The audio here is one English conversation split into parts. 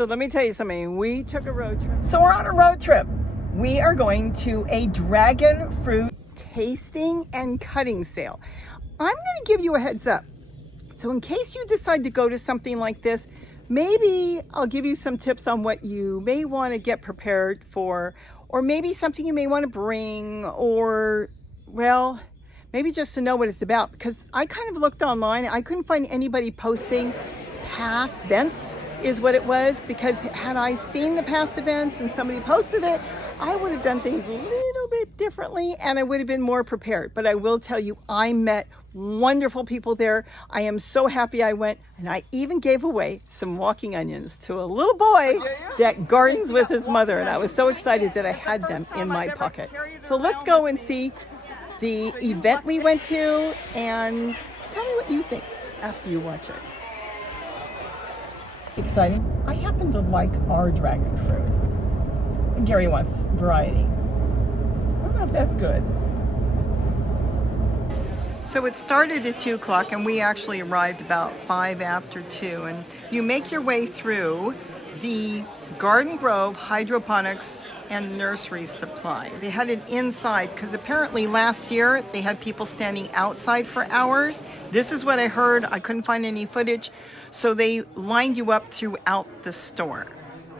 So let me tell you something. We took a road trip. So we're on a road trip. We are going to a dragon fruit tasting and cutting sale. I'm going to give you a heads up. So in case you decide to go to something like this, maybe I'll give you some tips on what you may want to get prepared for, or maybe something you may want to bring, or, well, maybe just to know what it's about. Because I kind of looked online. I couldn't find anybody posting past events is what it was, because had I seen the past events and somebody posted it, I would have done things a little bit differently and I would have been more prepared. But I will tell you, I met wonderful people there. I am so happy I went, and I even gave away some walking onions to a little boy that gardens with his mother, and I was so excited that I had them in my pocket. So let's go and see the event we went to and tell me what you think after you watch it. Exciting. I happen to like our dragon fruit. And Gary wants variety. I don't know if that's good. So it started at 2 o'clock and we actually arrived about 5 after 2. And you make your way through the Garden Grove Hydroponics and Nursery Supply. They had it inside because apparently last year they had people standing outside for hours. This is what I heard. I couldn't find any footage. So they lined you up throughout the store.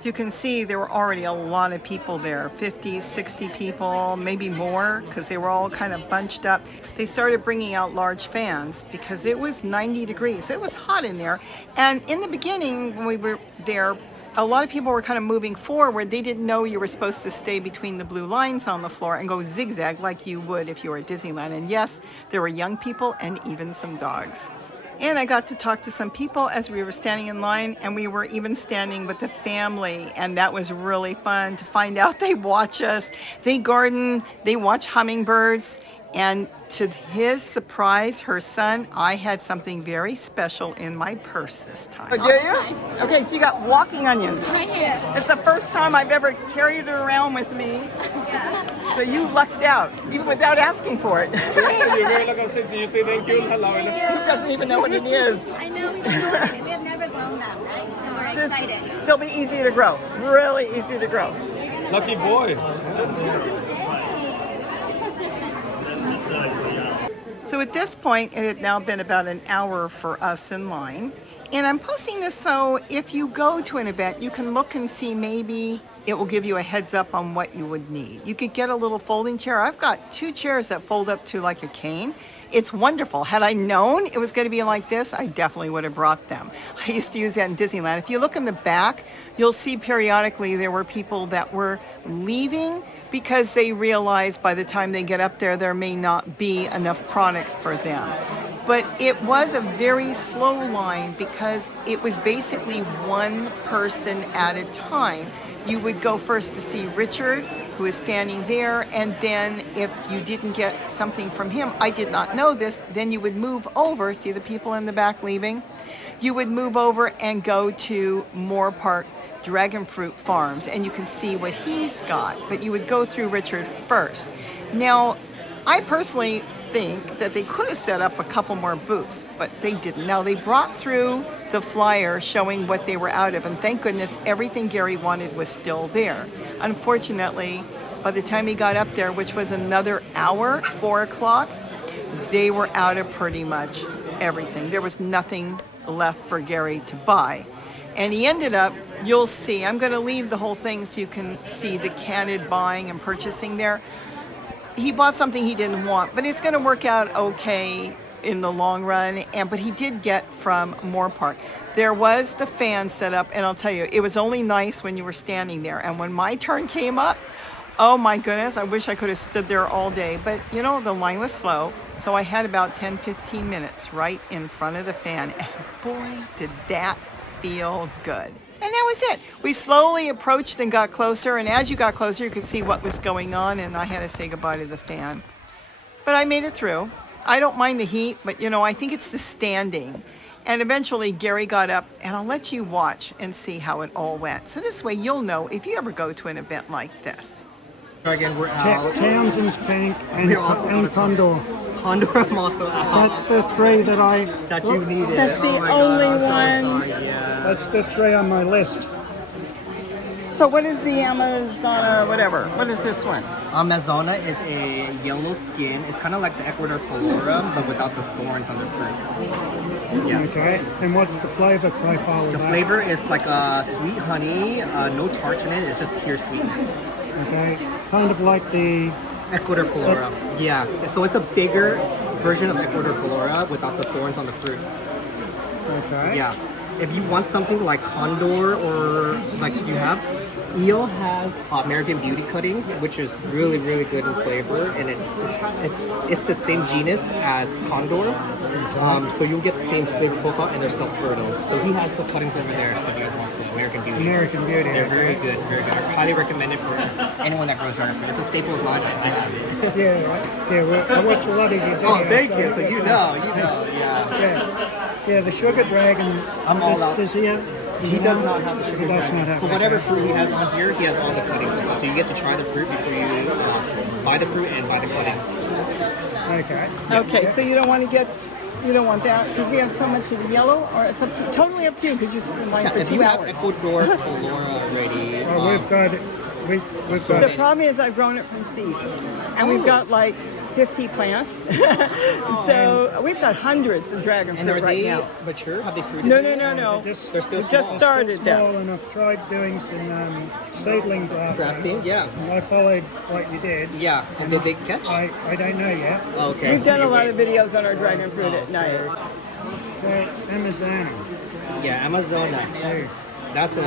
You can see there were already a lot of people there, 50, 60 people, maybe more, because they were all kind of bunched up. They started bringing out large fans because it was 90 degrees. So it was hot in there. And in the beginning, when we were there, a lot of people were kind of moving forward. They didn't know you were supposed to stay between the blue lines on the floor and go zigzag like you would if you were at Disneyland. And yes, there were young people and even some dogs. And I got to talk to some people as we were standing in line, and we were even standing with the family, and that was really fun to find out they watch us. They garden, they watch hummingbirds, and to his surprise, her son, I had something very special in my purse this time. Oh, do you? Okay, so you got walking onions. Right here. It's the first time I've ever carried it around with me. Yeah. So you lucked out, even without asking for it. Yeah, you're very lucky. Do you say thank you? Hello. He doesn't even know what it is. I know, we don't know it. We have never grown them, right? So we're Just, excited. they'll be easy to grow, really easy to grow. Lucky boy. So at this point, it had now been about an hour for us in line. And I'm posting this so if you go to an event, you can look and see, maybe it will give you a heads up on what you would need. You could get a little folding chair. I've got 2 chairs that fold up to like a cane. It's wonderful. Had I known it was going to be like this, I definitely would have brought them. I used to use that in Disneyland. If you look in the back, you'll see periodically there were people that were leaving because they realized by the time they get up there, there may not be enough product for them. But it was a very slow line because it was basically one person at a time. You would go first to see Richard, who is standing there, and then if you didn't get something from him, I did not know this, then you would move over, see the people in the back leaving? You would move over and go to Moore Park Dragon Fruit Farms, and you can see what he's got, but you would go through Richard first. Now, I personally think that they could have set up a couple more booths, but they didn't. Now, they brought through the flyer showing what they were out of, and thank goodness everything Gary wanted was still there. Unfortunately, by the time he got up there, which was another hour, 4 o'clock, they were out of pretty much everything. There was nothing left for Gary to buy. And he ended up, you'll see, I'm going to leave the whole thing so you can see the candid buying and purchasing there. He bought something he didn't want, but it's going to work out okay in the long run. But he did get from Moore Park. There was the fan set up, and I'll tell you, it was only nice when you were standing there. And when my turn came up, oh my goodness, I wish I could have stood there all day. But you know, the line was slow, so I had about 10-15 minutes right in front of the fan. And boy, did that feel good. And that was it. We slowly approached and got closer, and as you got closer, you could see what was going on, and I had to say goodbye to the fan. But I made it through. I don't mind the heat, but you know, I think it's the standing. And eventually Gary got up, and I'll let you watch and see how it all went. So this way you'll know if you ever go to an event like this. Again, we're out. Townsend's Pink and Condor. Condor, I'm also out. That's the 3 that you needed. That's the oh my only God, I'm ones. so sorry. Yeah. That's the 3 on my list. So what is the Amazona, whatever? What is this one? Amazona is a yellow skin. It's kind of like the Ecuador colorum, but without the thorns on the fruit. Yeah. Okay. And what's the flavor profile of The that? flavor is like a sweet honey, no tart in it. It's just pure sweetness. Okay. Kind of like the Ecuador colorum. Yeah. So it's a bigger version of Ecuador colorum without the thorns on the fruit. okay. Yeah. If you want something like Condor or like you have, Eel has American Beauty cuttings, which is really, really good in flavor, and it's the same genus as Condor, so you'll get the same flavor profile, and they're self-fertile. So he has the cuttings over there. So if you guys want the American Beauty, American Beauty. they're very good, very good. I highly recommend it for anyone that grows dragon fruit. It's a staple of mine. I have it. Yeah. Yeah. Well, I watch a lot of your videos. Oh, thank you. So that's you all. know, yeah. Yeah. Yeah. The sugar dragon. I'm all out. Does he have? He does not have the sugar He does dragon. not have For that. whatever fruit he has on here, he has all the cuttings as well. So you get to try the fruit before you buy the fruit and buy the cuttings. Okay. Okay, so you don't want that because we have so much of the yellow, or it's totally up to you because you're still in line for If 2 you have hours. Ecuador Colora already, Well, we've got it. We've So got The it. problem is I've grown it from seed, and we've got like 50 plants. So we've got hundreds of dragon and are fruit right they now. mature? Have they fruited? No. yet? We They're still just small. started Small, them. and I've tried doing some seedling grafting. Grafting, yeah. And I followed what you did. Yeah, and did they catch? I don't know yet. Okay. We've done a lot of videos on our dragon fruit at night. The Amazon. Yeah, Amazona. Hey, That's a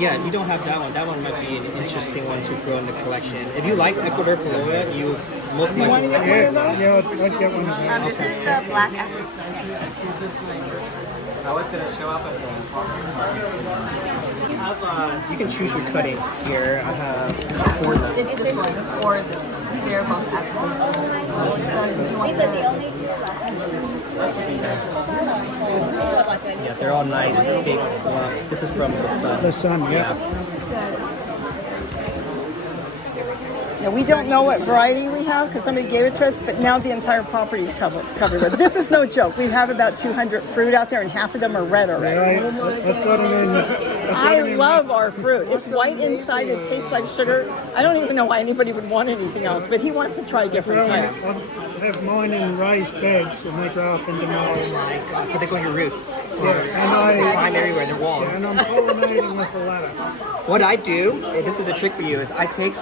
yeah. If you don't have that one might be an interesting one to grow in the collection. If you like Ecuador Colora, you most You want to likely. get one of those? yeah, I'd get one of those. This is the black African. You can choose your cutting here. I have 4 left. It's this one or this one. They're both African. So did you want the only two Yeah, they're all nice, big. This is from the sun. The sun, yeah. Yeah, we don't know what variety we have because somebody gave it to us, but now the entire property is covered with. This is no joke. We have about 200 fruit out there, and half of them are red already. I've got it in. I love our fruit. It's white inside. It tastes like sugar. I don't even know why anybody would want anything else, but he wants to try different types. I have mine in raised beds, and they grow up into my. So they go on your roof. Yeah, They climb everywhere. They're walls. and I'm pollinating with a ladder. What I do, this is a trick for you, is I take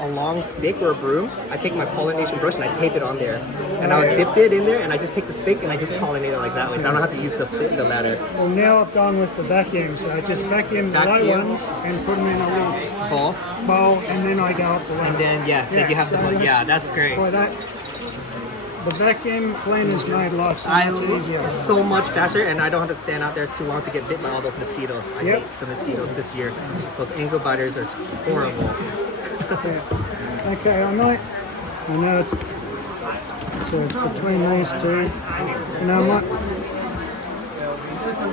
a long stick or a broom, I take my pollination brush and I tape it on there. And I'll dip it in there and I just take the stick and I just pollinate it like that way. So I don't have to use the ladder. Well, now I've gone with the vacuum, so I just vacuum the low Vacuum. ones and put them in a little Ball. bowl, and then I go up the ladder. And then, then you have so that's great. Boy, the vacuum cleaners made life so I much easier. it's so much faster and I don't have to stand out there too long to get bit by all those mosquitoes. I Yep. hate the mosquitoes this year. Those ankle biters are horrible. Okay, I know it's, so it's between these two. You know what?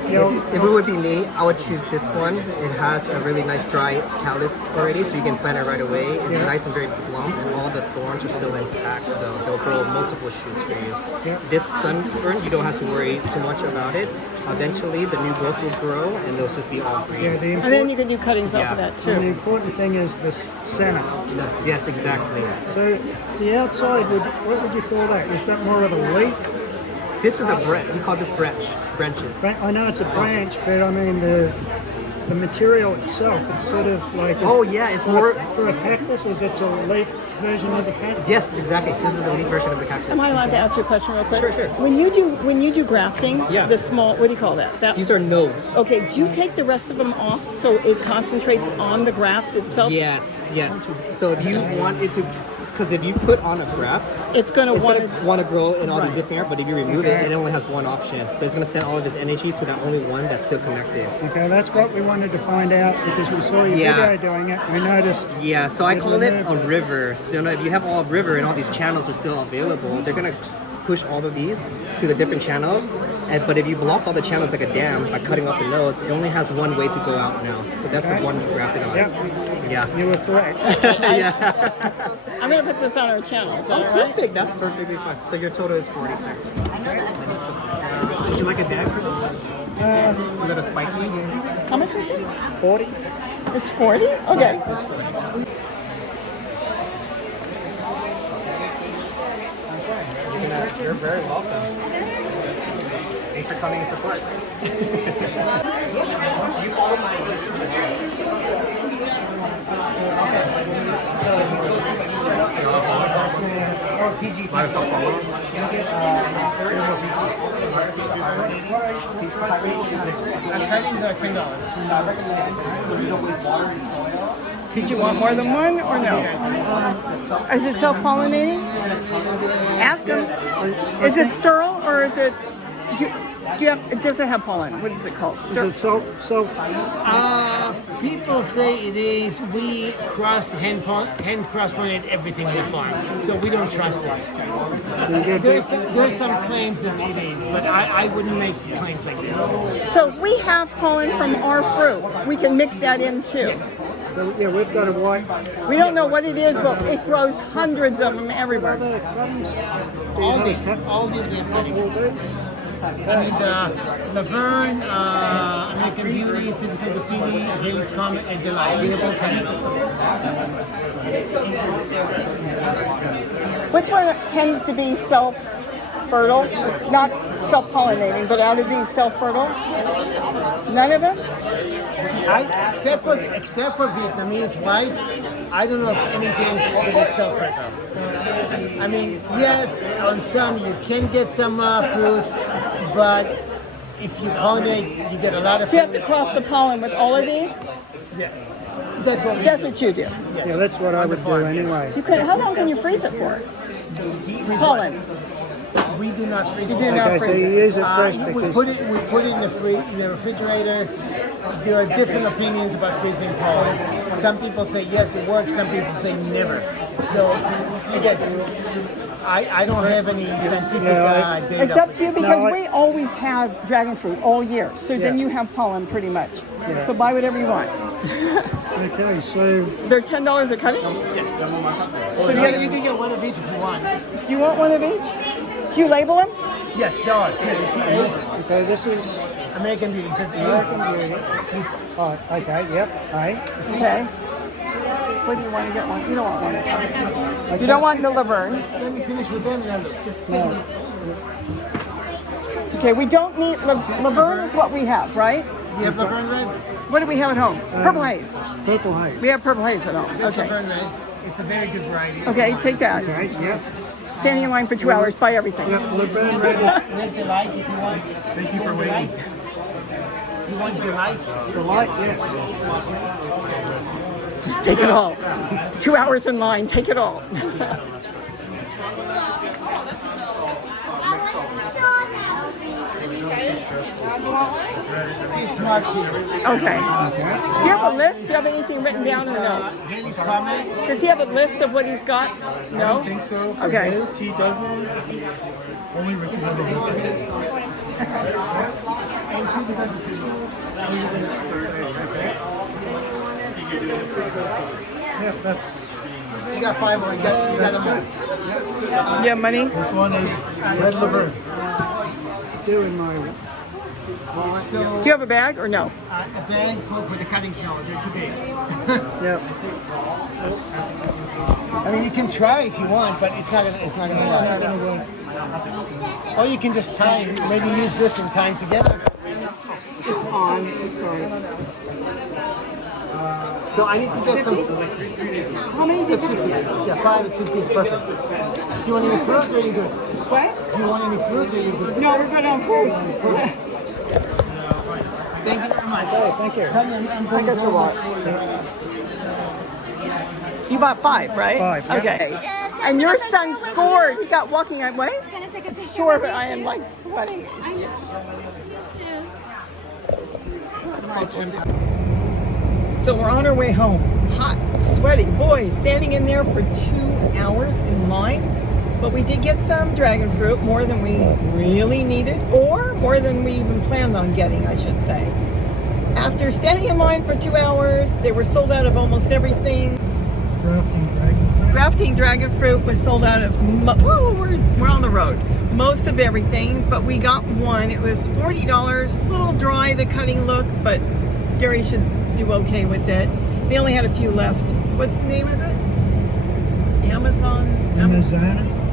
If it would be me, I would choose this one. It has a really nice dry callus already, so you can plant it right away. It's nice and very plump, and all the thorns are still intact, so they'll grow multiple shoots for you. Yep. This sunburn, you don't have to worry too much about it. Eventually, the new growth will grow, and they'll just be all green. Yeah, And then you can do cuttings off of that and the too. important thing is the center. Yes, exactly. So the outside, what would you call that? Is that more of a leaf? This is a branch. We call this branches. I know it's a branch, but I mean the material itself. It's sort of like Oh yeah, it's more. for a cactus. Is it a leaf version of a cactus? Yes, exactly. This is the leaf version of the cactus. Am I allowed to ask you a question real quick? Sure. When you do grafting, Yeah. the small, what do you call that? These are nodes. Okay, do you take the rest of them off so it concentrates on the graft itself? Yes. So if you want it to, because if you put on a graft, It's going to it's want going to. to want to grow in all Right. these different areas, but if you remove Okay. it only has one option. So it's going to send all of its energy to that only one that's still connected. Okay, that's what we wanted to find out because we saw your Yeah. video doing it. We noticed. Yeah, so I It call it a removed it. river. So if you have all river and all these channels are still available, they're going to push all of these to the different channels. But if you block all the channels like a dam by cutting off the nodes, it only has one way to go out now. So that's the Okay. one we grafted on. Yep, Yeah. you were correct. I'm going to put this on our channel. Is that all right? Perfect. That's perfectly fine. So your total is 40, sir. Would you like a dab for this? A little spiky. How much is this? 40. It's 40? Okay. You're very welcome. Thanks for coming to support. PG Cuttings are $10. Did you want more than one or no? Is it self-pollinating? Ask him. Is it sterile or is it? Do you have? Does it have pollen? What is it called? Is it so? People say it is. We hand cross-pollinate everything on the farm, so we don't trust this. There's some claims that it is, but I wouldn't make claims like this. So if we have pollen from our fruit, we can mix that in too. Yes. Yeah, we've got a white. We don't know what it is, but it grows hundreds of them everywhere. All these we have cuttings. I mean Laverne, American Beauty, Physical Graffiti, Hayes Comet, and Delight. We have all cuttings. Which one tends to be self-fertile? Not self-pollinating, but out of these self-fertile? None of them? Except for Vietnamese white, I don't know if anything that is self-fertile. I mean, yes, on some you can get some fruits, but if you pollinate, you get a lot of So you fruit. have to cross the pollen with all of these? Yeah, that's what we That's do. what you do. Yes. Yeah, that's what I On the would do farm, yes. anyway. You could. How long can you freeze it for? Freeze Pollen. We do not freeze You it. do not Okay, so freeze you it. use it fresh We because put it in the refrigerator. There are different opinions about freezing pollen. Some people say yes, it works. Some people say never. So again, I don't have any scientific data. It's up to you because No, we always have dragon fruit all year. So then Yeah. you have pollen pretty much. Yeah. So buy whatever you want. okay, so They're $10 a cutting. Yes. So You can get one of each if you want. do you want one of each? Do you label them? Yes, there are. Here, you see A? okay, this is American Beauty. It says A. American Beauty. Oh, okay, yep. Aye. Okay. What do you want to get one? You don't want one. You don't want the Laverne. Let me finish with them and I'll look. Just No. Okay, we don't need Laverne is what we have, right? You have Laverne Red? What do we have at home? Purple haze. Purple haze. We have purple haze at home. This Okay. Laverne Red. It's a very good variety. Okay, take that. Okay, yep. Standing in line for 2 hours, buy everything. Yep, Laverne red is Red Delight if you want. Thank you for waiting. You want Delight? the light, yes. Just take it all. 2 hours in line, take it all. See, it's marked here. Okay. Do you have a list? Do you have anything written down or no? Haley's comment. Does he have a list of what he's got? No? think so. For Okay. this, he doesn't. Only recommend this. Yep, that's You got 5 more. You got them all. You have money? This one is Red Laverne. doing my So, Do you have a bag or no? a bag for the cuttings, no, they're too big. yep. I mean, you can try if you want, but it's not gonna work. Or you can just tie, maybe use this and tie them together. It's on. It's on. So I need to get some. How many did It's 50. Yeah, 5, it's 50, it's perfect. Do you want any fruit or are you good? What? Do you want any fruit or are you good? No, we're good on fruit. Thank you very much. Okay, thank you. I got you a lot. You bought 5, right? 5, yeah. Okay. And your son scored. He got walking away? Sure, but I am like sweating. So we're on our way home. Hot, sweaty. Boy, standing in there for 2 hours in line. But we did get some dragon fruit, more than we really needed, or more than we even planned on getting, I should say. After standing in line for 2 hours, they were sold out of almost everything. Grafting Dragon Fruit was sold out of, we're on the road. Most of everything, but we got one. It was $40, a little dry, the cutting look, but Gary should do okay with it. They only had a few left. What's the name of it?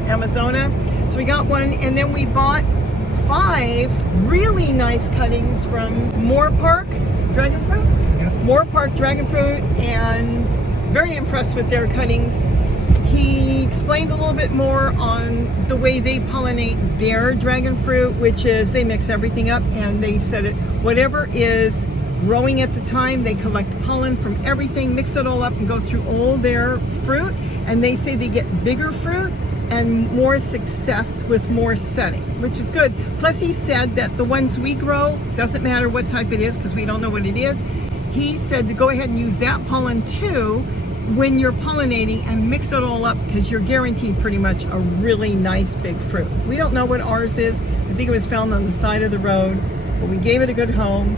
Amazona. So we got one, and then we bought 5 really nice cuttings from Moore Park Dragon Fruit. Moore Park Dragon Fruit, and very impressed with their cuttings. He explained a little bit more on the way they pollinate their dragon fruit, which is they mix everything up, and they said it, whatever is growing at the time, they collect pollen from everything, mix it all up, and go through all their fruit. And they say they get bigger fruit and more success with more setting, which is good. Plus, he said that the ones we grow, doesn't matter what type it is because we don't know what it is. He said to go ahead and use that pollen too when you're pollinating and mix it all up, because you're guaranteed pretty much a really nice big fruit. We don't know what ours is. I think it was found on the side of the road, but we gave it a good home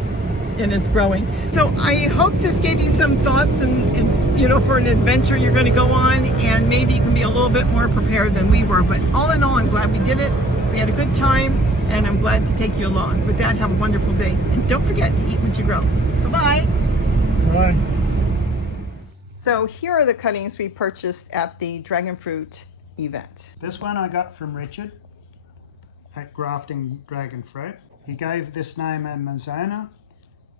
and it's growing. So I hope this gave you some thoughts and you know, for an adventure you're going to go on, and maybe you can be a little bit more prepared than we were. But all in all, I'm glad we did it. We had a good time, and I'm glad to take you along. With that, have a wonderful day. And don't forget to eat what you grow. Bye-bye. Bye. So here are the cuttings we purchased at the Dragon Fruit event. This one I got from Richard at Grafting Dragon Fruit. He gave this name Amazona,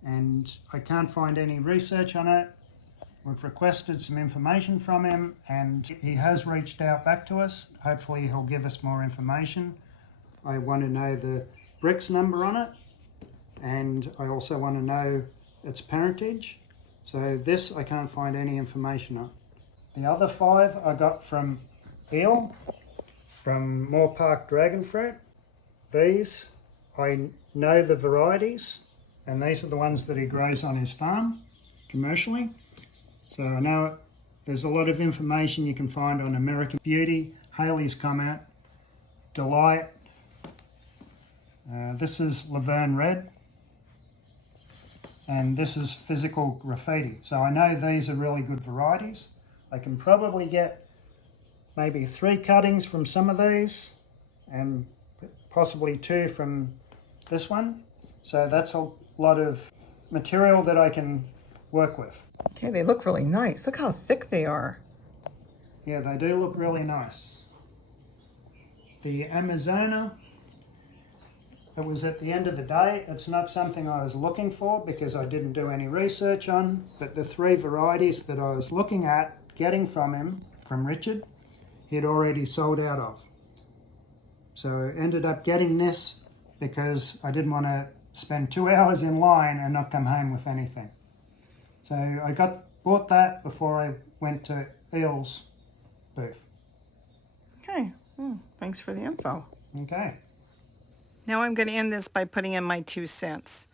and I can't find any research on it. We've requested some information from him, and he has reached out back to us. Hopefully he'll give us more information. I want to know the Brix number on it, and I also want to know its parentage. So this I can't find any information on. The other 5 I got from Eel, from Moore Park Dragon Fruit. These, I know the varieties, and these are the ones that he grows on his farm commercially. So I know there's a lot of information you can find on American Beauty, Haley's Comet, Delight. This is Laverne Red, and this is Physical Graffiti. So I know these are really good varieties. I can probably get maybe 3 cuttings from some of these, and possibly 2 from this one. So that's a lot of material that I can work with. Okay, they look really nice. Look how thick they are. Yeah, they do look really nice. The Amazona, it was at the end of the day. It's not something I was looking for because I didn't do any research on, but the 3 varieties that I was looking at getting from him, from Richard, he'd already sold out of. So I ended up getting this because I didn't want to spend 2 hours in line and not come home with anything. So I bought that before I went to Eel's booth. Okay, thanks for the info. Okay. Now I'm going to end this by putting in my 2 cents.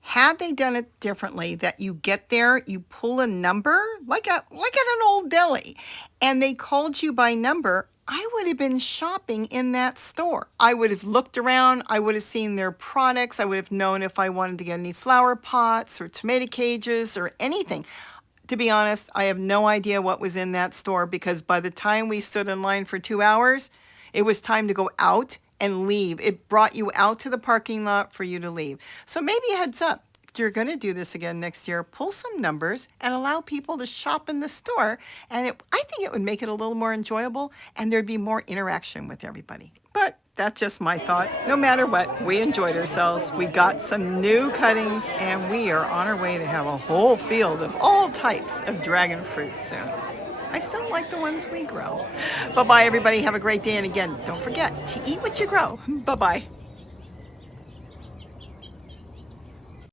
Had they done it differently, that you get there, you pull a number, like at an old deli, and they called you by number, I would have been shopping in that store. I would have looked around, I would have seen their products, I would have known if I wanted to get any flower pots or tomato cages or anything. To be honest, I have no idea what was in that store, because by the time we stood in line for 2 hours, it was time to go out and leave. It brought you out to the parking lot for you to leave. So maybe a heads up. If you're going to do this again next year, pull some numbers and allow people to shop in the store. And I think it would make it a little more enjoyable, and there'd be more interaction with everybody. But that's just my thought. No matter what, we enjoyed ourselves. We got some new cuttings, and we are on our way to have a whole field of all types of dragon fruit soon. I still like the ones we grow. Bye-bye, everybody. Have a great day. And again, don't forget to eat what you grow. Bye-bye.